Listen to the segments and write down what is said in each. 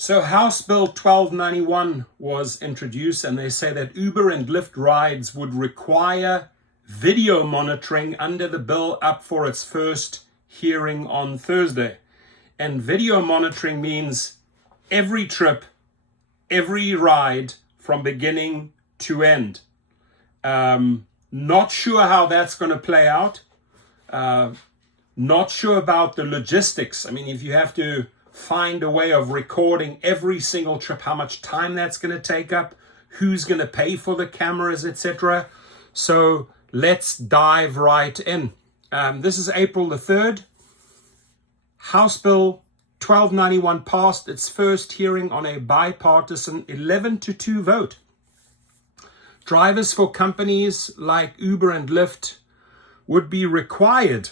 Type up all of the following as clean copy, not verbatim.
So House Bill 1291 was introduced, and they say that Uber and Lyft rides would require video monitoring under the bill up for its first hearing on Thursday. And video monitoring means every trip, every ride from beginning to end. Not sure how that's going to play out. Not sure about the logistics. I mean, if you have to find a way of recording every single trip, how much time that's going to take up, who's going to pay for the cameras, etc. So let's dive right in. This is April the 3rd. House Bill 1291 passed its first hearing on a bipartisan 11-2 vote. Drivers for companies like Uber and Lyft would be required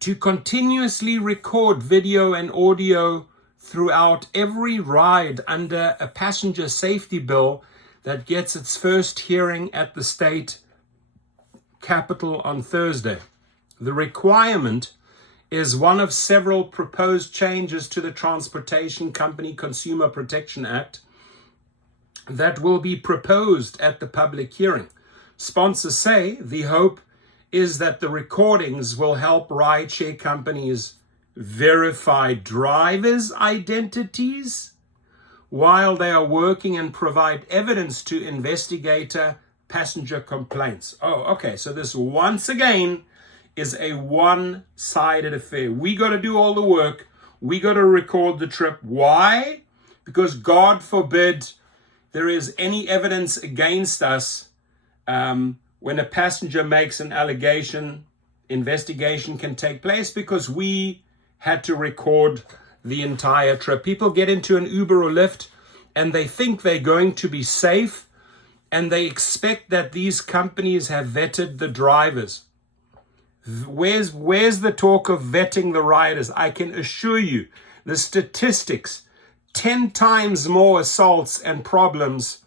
to continuously record video and audio throughout every ride under a passenger safety bill that gets its first hearing at the state capitol on Thursday. The requirement is one of several proposed changes to the Transportation Company Consumer Protection Act that will be proposed at the public hearing. Sponsors say the hope is that the recordings will help rideshare companies verify drivers' identities while they are working and provide evidence to investigate passenger complaints. Oh, okay. So this once again is a one-sided affair. We got to do all the work. We got to record the trip. Why? Because God forbid there is any evidence against us. When a passenger makes an allegation, investigation can take place because we had to record the entire trip. People get into an Uber or Lyft and they think they're going to be safe, and they expect that these companies have vetted the drivers. Where's the talk of vetting the riders? I can assure you, the statistics, 10 times more assaults and problems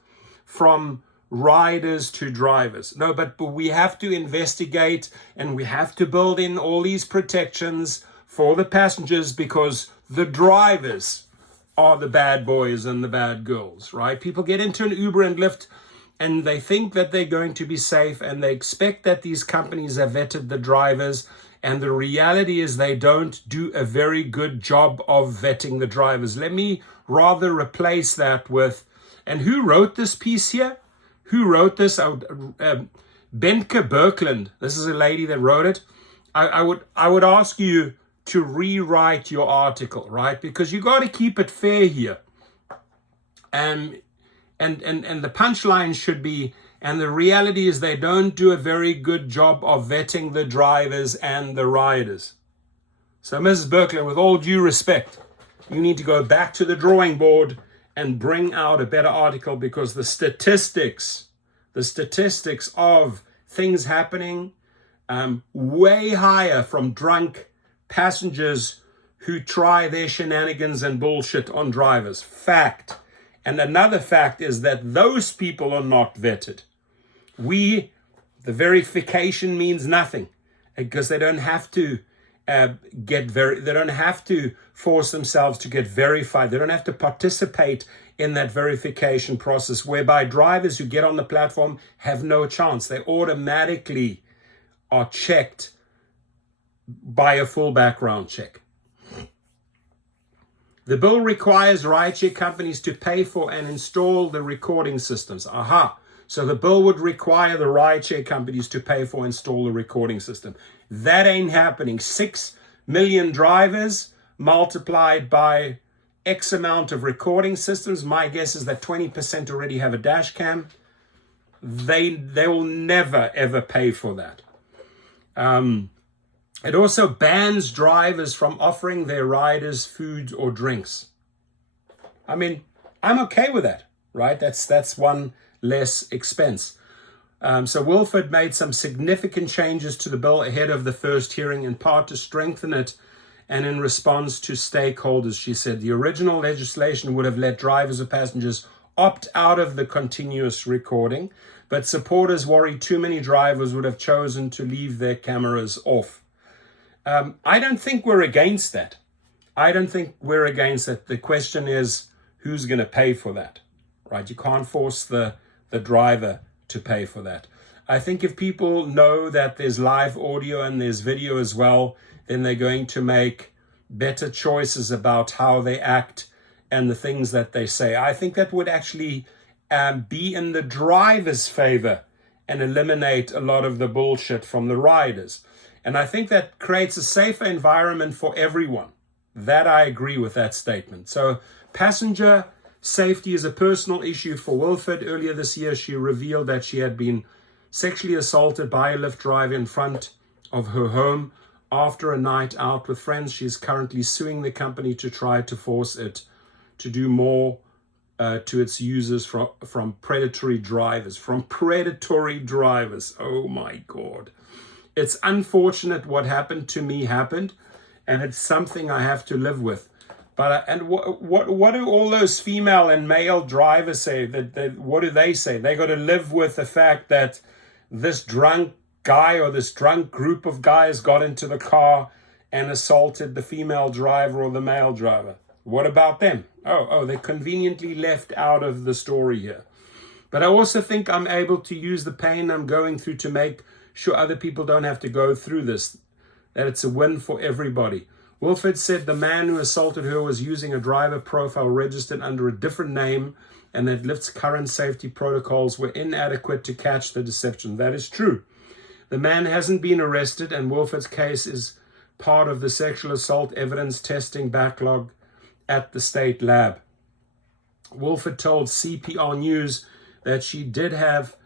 from riders to drivers. No, but we have to investigate, and we have to build in all these protections for the passengers, because the drivers are the bad boys and the bad girls, right? People get into an Uber and Lyft and they think that they're going to be safe, and they expect that these companies have vetted the drivers. And the reality is they don't do a very good job of vetting the drivers. Let me rather replace that with, and who wrote this piece here? Who wrote this? Benke Birkeland. This is a lady that wrote it. I would ask you to rewrite your article, right? Because you got to keep it fair here. And the punchline should be, and the reality is they don't do a very good job of vetting the drivers and the riders. So Mrs. Birkeland, with all due respect, you need to go back to the drawing board and bring out a better article, because the statistics of things happening way higher from drunk passengers who try their shenanigans and bullshit on drivers. Fact. And another fact is that those people are not vetted. The verification means nothing, because they don't have to they don't have to force themselves to get verified. They don't have to participate in that verification process, whereby drivers who get on the platform have no chance. They automatically are checked by a full background check. The bill requires rideshare companies to pay for and install the recording systems. Aha. So the bill would require the rideshare companies to pay for and install the recording system. That ain't happening. 6 million drivers multiplied by X amount of recording systems. My guess is that 20% already have a dash cam. They will never, ever pay for that. It also bans drivers from offering their riders food or drinks. I mean, I'm okay with that, right? That's one less expense. So Wilford made some significant changes to the bill ahead of the first hearing, in part to strengthen it and in response to stakeholders. She said the original legislation would have let drivers or passengers opt out of the continuous recording, but supporters worry too many drivers would have chosen to leave their cameras off. I don't think we're against that. I don't think we're against it. The question is, who's going to pay for that, right? You can't force the driver to pay for that. I think if people know that there's live audio and there's video as well, then they're going to make better choices about how they act and the things that they say. I think that would actually be in the driver's favor and eliminate a lot of the bullshit from the riders. And I think that creates a safer environment for everyone. That I agree with that statement. So passenger safety is a personal issue for Wilford. Earlier this year, she revealed that she had been sexually assaulted by a Lyft driver in front of her home after a night out with friends. She is currently suing the company to try to force it to do more to its users from predatory drivers. Oh my God. It's unfortunate what happened to me happened, and it's something I have to live with. But and what do all those female and male drivers say? What do they say? They got to live with the fact that this drunk guy or this drunk group of guys got into the car and assaulted the female driver or the male driver. What about them? Oh, they're conveniently left out of the story here. But I also think I'm able to use the pain I'm going through to make sure other people don't have to go through this, that it's a win for everybody. Wilford said the man who assaulted her was using a driver profile registered under a different name and that Lyft's current safety protocols were inadequate to catch the deception. That is true. The man hasn't been arrested, and Wilford's case is part of the sexual assault evidence testing backlog at the state lab. Wilford told CPR News that she did have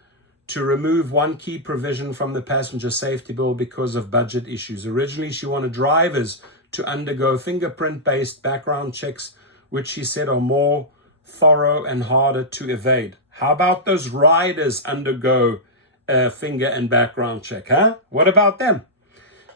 to remove one key provision from the passenger safety bill because of budget issues. Originally, she wanted drivers to undergo fingerprint-based background checks, which she said are more thorough and harder to evade. How about those riders undergo a finger and background check, huh? What about them?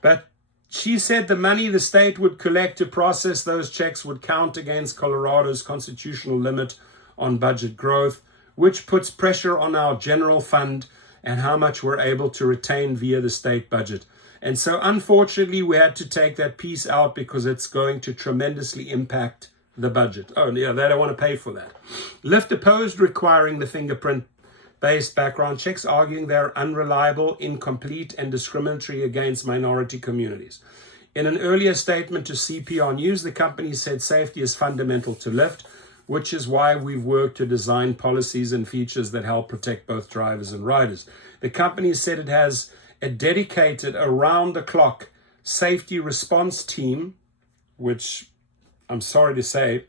But she said the money the state would collect to process those checks would count against Colorado's constitutional limit on budget growth, which puts pressure on our general fund and how much we're able to retain via the state budget. And so unfortunately, we had to take that piece out because it's going to tremendously impact the budget. Oh, yeah, they don't want to pay for that. Lyft opposed requiring the fingerprint-based background checks, arguing they're unreliable, incomplete, and discriminatory against minority communities. In an earlier statement to CPR News, the company said safety is fundamental to Lyft, which is why we've worked to design policies and features that help protect both drivers and riders. The company said it has a dedicated around-the-clock safety response team, which I'm sorry to say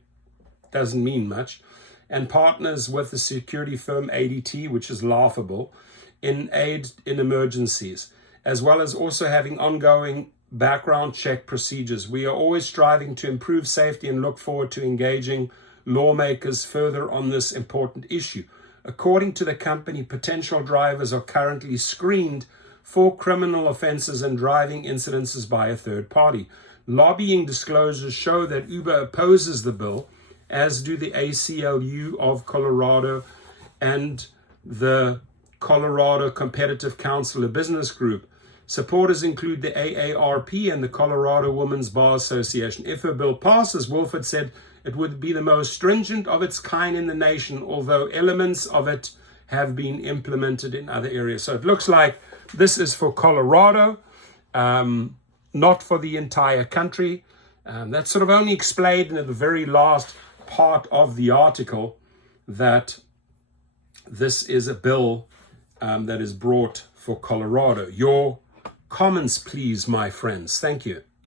doesn't mean much, and partners with the security firm ADT, which is laughable, in aid in emergencies, as well as also having ongoing background check procedures. We are always striving to improve safety and look forward to engaging lawmakers further on this important issue. According to the company, potential drivers are currently screened for criminal offenses and driving incidences by a third party. Lobbying disclosures show that Uber opposes the bill, as do the ACLU of Colorado and the Colorado Competitive Council of Business Group. Supporters include the AARP and the Colorado Women's Bar Association. If her bill passes, Wilford said it would be the most stringent of its kind in the nation, although elements of it have been implemented in other areas. So it looks like this is for Colorado, not for the entire country. That's sort of only explained in the very last part of the article, that this is a bill that is brought for Colorado. Your comments, please, my friends. Thank you.